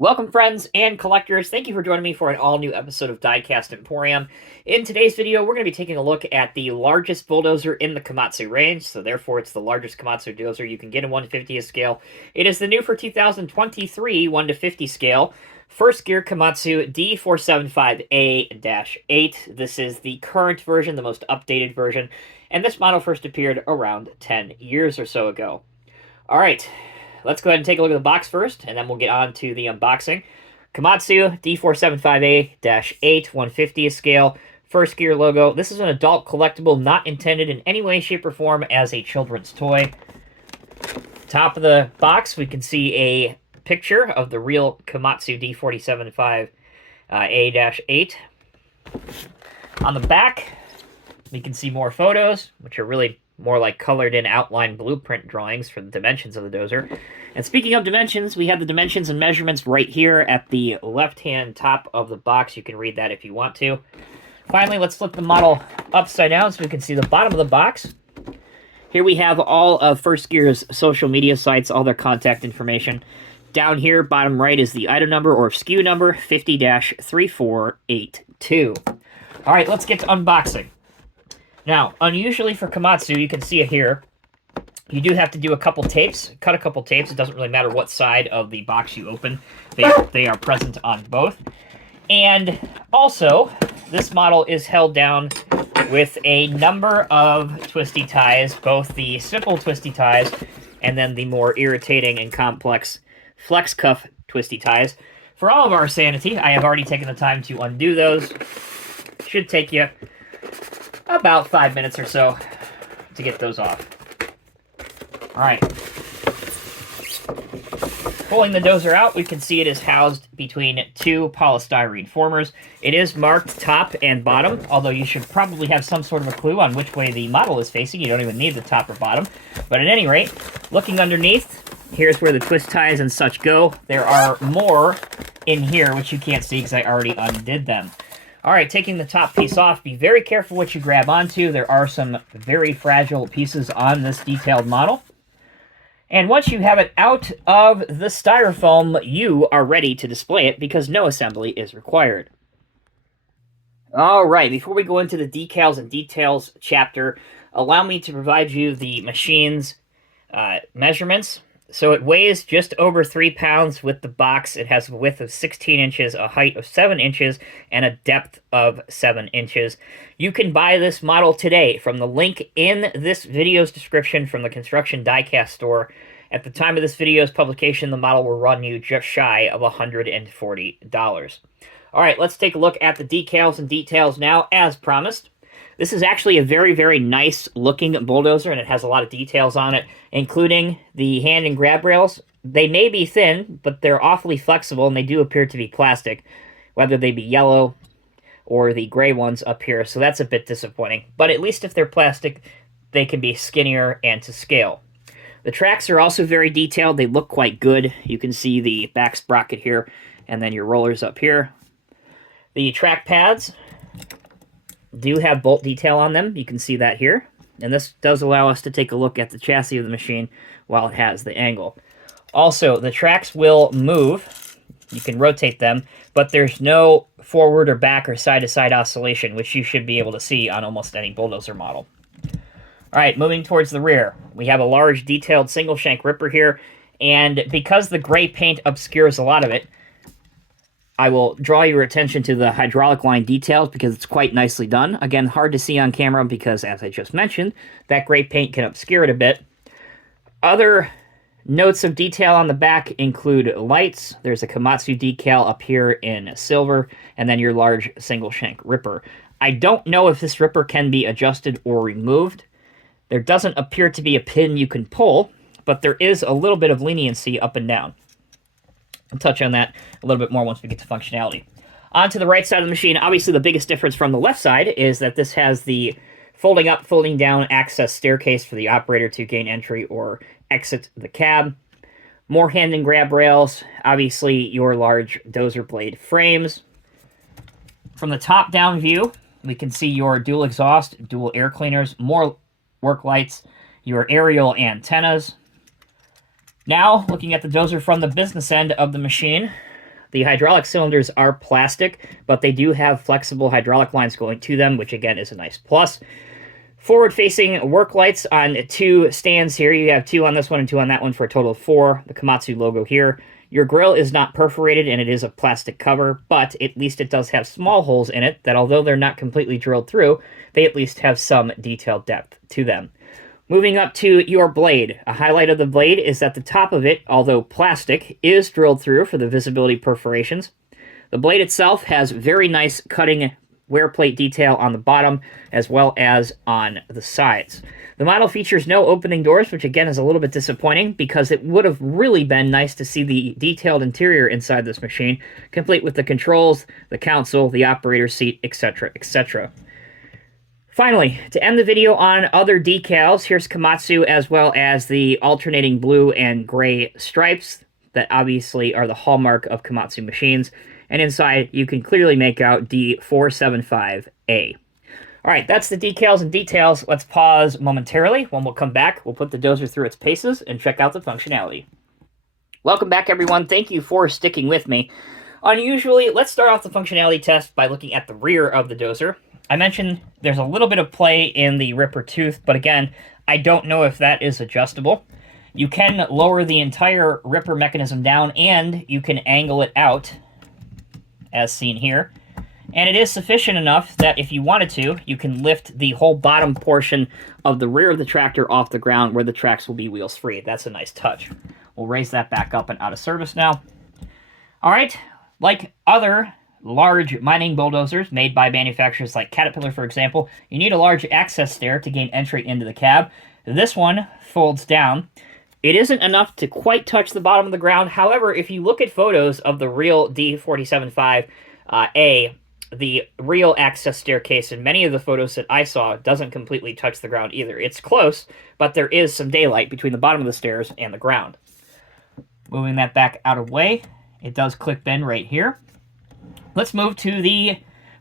Welcome, friends and collectors. Thank you for joining me for an all-new episode of Diecast Emporium. In today's video, we're going to be taking a look at the largest bulldozer in the Komatsu range, so therefore it's the largest Komatsu dozer you can get in 1/50th scale. It is the new for 2023 1/50 scale, first gear Komatsu D475A-8. This is the current version, the most updated version, and this model first appeared around 10 years or so ago. All right. Let's go ahead and take a look at the box first, and then we'll get on to the unboxing. Komatsu D475A-8 1/50th scale, first gear logo. This is an adult collectible not intended in any way, shape, or form as a children's toy. Top of the box, we can see a picture of the real Komatsu D475A-8. On the back, we can see more photos, which are really more like colored in outline blueprint drawings for the dimensions of the dozer. And speaking of dimensions, we have the dimensions and measurements right here at the left-hand top of the box. You can read that if you want to. Finally, let's flip the model upside down so we can see the bottom of the box. Here we have all of First Gear's social media sites, all their contact information. Down here, bottom right, is the item number or SKU number, 50-3482. All right, let's get to unboxing. Now, unusually for Komatsu, you can see it here, you do have to do a couple tapes, cut a couple tapes. It doesn't really matter what side of the box you open. They are present on both. And also, this model is held down with a number of twisty ties, both the simple twisty ties and then the more irritating and complex flex cuff twisty ties. For all of our sanity, I have already taken the time to undo those. Should take you about 5 minutes or so to get those off. All right. Pulling the dozer out, we can see it is housed between two polystyrene formers. It is marked top and bottom, although you should probably have some sort of a clue on which way the model is facing. You don't even need the top or bottom. But at any rate, looking underneath, here's where the twist ties and such go. There are more in here, which you can't see because I already undid them. All right, taking the top piece off, be very careful what you grab onto. There are some very fragile pieces on this detailed model. And once you have it out of the styrofoam, you are ready to display it because no assembly is required. All right, before we go into the decals and details chapter, allow me to provide you the machine's measurements. So it weighs just over 3 pounds with the box. It has a width of 16 inches, a height of 7 inches, and a depth of 7 inches. You can buy this model today from the link in this video's description from the Construction Diecast store. At the time of this video's publication, the model will run you just shy of $140. All right, let's take a look at the decals and details now, as promised. This is actually a very, very nice looking bulldozer, and it has a lot of details on it, including the hand and grab rails. They may be thin, but they're awfully flexible, and they do appear to be plastic, whether they be yellow or the gray ones up here, so that's a bit disappointing. But at least if they're plastic, they can be skinnier and to scale. The tracks are also very detailed. They look quite good. You can see the back sprocket here, and then your rollers up here. The track pads do have bolt detail on them. You can see that here. And this does allow us to take a look at the chassis of the machine while it has the angle. Also, the tracks will move. You can rotate them, but there's no forward or back or side-to-side oscillation, which you should be able to see on almost any bulldozer model. All right, moving towards the rear. We have a large detailed single shank ripper here, and because the gray paint obscures a lot of it, I will draw your attention to the hydraulic line details because it's quite nicely done. Again, hard to see on camera because, as I just mentioned, that gray paint can obscure it a bit. Other notes of detail on the back include lights. There's a Komatsu decal up here in silver, and then your large single shank ripper. I don't know if this ripper can be adjusted or removed. There doesn't appear to be a pin you can pull, but there is a little bit of leniency up and down. I'll touch on that a little bit more once we get to functionality. On to the right side of the machine, obviously the biggest difference from the left side is that this has the folding up, folding down access staircase for the operator to gain entry or exit the cab. More hand and grab rails, obviously your large dozer blade frames. From the top down view, we can see your dual exhaust, dual air cleaners, more work lights, your aerial antennas. Now, looking at the dozer from the business end of the machine, The hydraulic cylinders are plastic, but they do have flexible hydraulic lines going to them, which again is a nice plus. Forward-facing work lights on 2 stands here. You have 2 on this one and 2 on that one for a total of 4. The Komatsu logo here. Your grill is not perforated and it is a plastic cover, but at least it does have small holes in it that, although they're not completely drilled through, they at least have some detailed depth to them. Moving up to your blade. A highlight of the blade is that the top of it, although plastic, is drilled through for the visibility perforations. The blade itself has very nice cutting wear plate detail on the bottom as well as on the sides. The model features no opening doors, which again is a little bit disappointing because it would have really been nice to see the detailed interior inside this machine, complete with the controls, the console, the operator's seat, etc., etc. Finally, to end the video on other decals, here's Komatsu as well as the alternating blue and gray stripes that obviously are the hallmark of Komatsu machines. And inside, you can clearly make out D475A. All right, that's the decals and details. Let's pause momentarily. When we'll come back, we'll put the dozer through its paces and check out the functionality. Welcome back, everyone. Thank you for sticking with me. Unusually, let's start off the functionality test by looking at the rear of the dozer. I mentioned there's a little bit of play in the ripper tooth, but again, I don't know if that is adjustable. You can lower the entire ripper mechanism down, and you can angle it out, as seen here. And it is sufficient enough that if you wanted to, you can lift the whole bottom portion of the rear of the tractor off the ground where the tracks will be wheels free. That's a nice touch. We'll raise that back up and out of service now. All right, like other large mining bulldozers made by manufacturers like Caterpillar, for example, you need a large access stair to gain entry into the cab. This one folds down. It isn't enough to quite touch the bottom of the ground. However, if you look at photos of the real D475A, the real access staircase in many of the photos that I saw doesn't completely touch the ground either. It's close, but there is some daylight between the bottom of the stairs and the ground. Moving that back out of the way, it does click bend right here. Let's move to the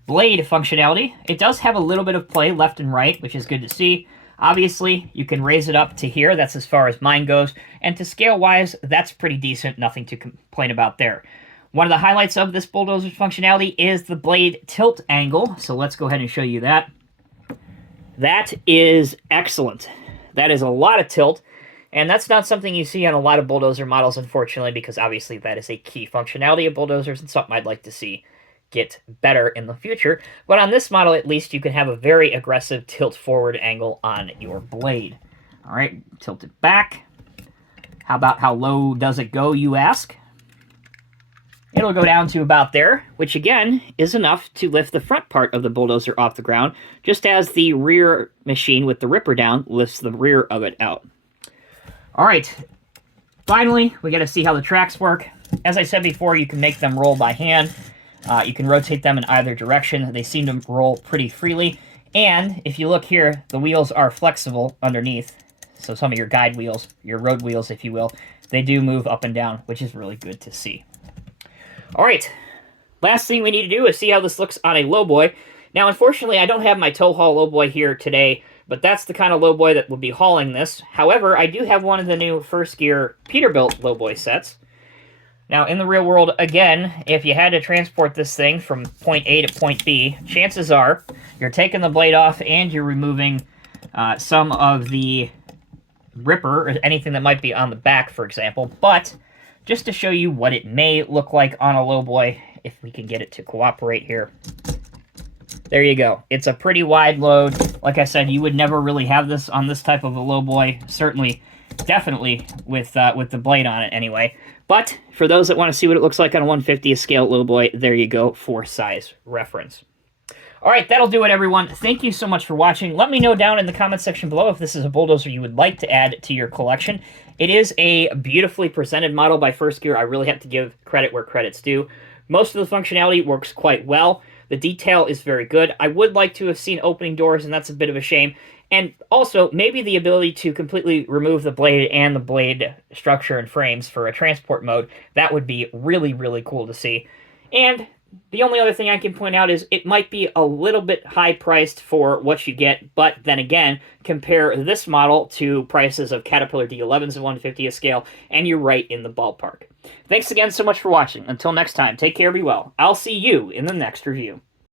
blade functionality. It does have a little bit of play left and right, which is good to see. Obviously, you can raise it up to here. That's as far as mine goes. And to scale-wise, that's pretty decent. Nothing to complain about there. One of the highlights of this bulldozer's functionality is the blade tilt angle. So let's go ahead and show you that. That is excellent. That is a lot of tilt. And that's not something you see on a lot of bulldozer models, unfortunately, because obviously that is a key functionality of bulldozers and something I'd like to see get better in the future. But on this model, at least, you can have a very aggressive tilt forward angle on your blade. All right, tilt it back. How about how low does it go, you ask? It'll go down to about there, which again is enough to lift the front part of the bulldozer off the ground, just as the rear machine with the ripper down lifts the rear of it out. All right, finally, we got to see how the tracks work. As I said before, you can make them roll by hand. You can rotate them in either direction. They seem to roll pretty freely. And if you look here, the wheels are flexible underneath. So some of your guide wheels, your road wheels, if you will, they do move up and down, which is really good to see. All right, last thing we need to do is see how this looks on a lowboy. Now, unfortunately, I don't have my tow haul lowboy here today, but that's the kind of lowboy that will be hauling this. However, I do have one of the new First Gear Peterbilt lowboy sets. Now, in the real world, again, if you had to transport this thing from point A to point B, chances are you're taking the blade off and you're removing some of the ripper or anything that might be on the back, for example. But just to show you what it may look like on a lowboy, if we can get it to cooperate here. There you go. It's a pretty wide load. Like I said, you would never really have this on this type of a lowboy. Certainly, definitely with the blade on it anyway. But for those that want to see what it looks like on a 1/50th scale lowboy, there you go for size reference. All right, that'll do it, everyone. Thank you so much for watching. Let me know down in the comment section below if this is a bulldozer you would like to add to your collection. It is a beautifully presented model by First Gear. I really have to give credit where credit's due. Most of the functionality works quite well. The detail is very good. I would like to have seen opening doors, and that's a bit of a shame. And also, maybe the ability to completely remove the blade and the blade structure and frames for a transport mode. That would be really, really cool to see. And the only other thing I can point out is it might be a little bit high-priced for what you get, but then again, compare this model to prices of Caterpillar D11s at 1/50th scale, and you're right in the ballpark. Thanks again so much for watching. Until next time, take care, be well. I'll see you in the next review.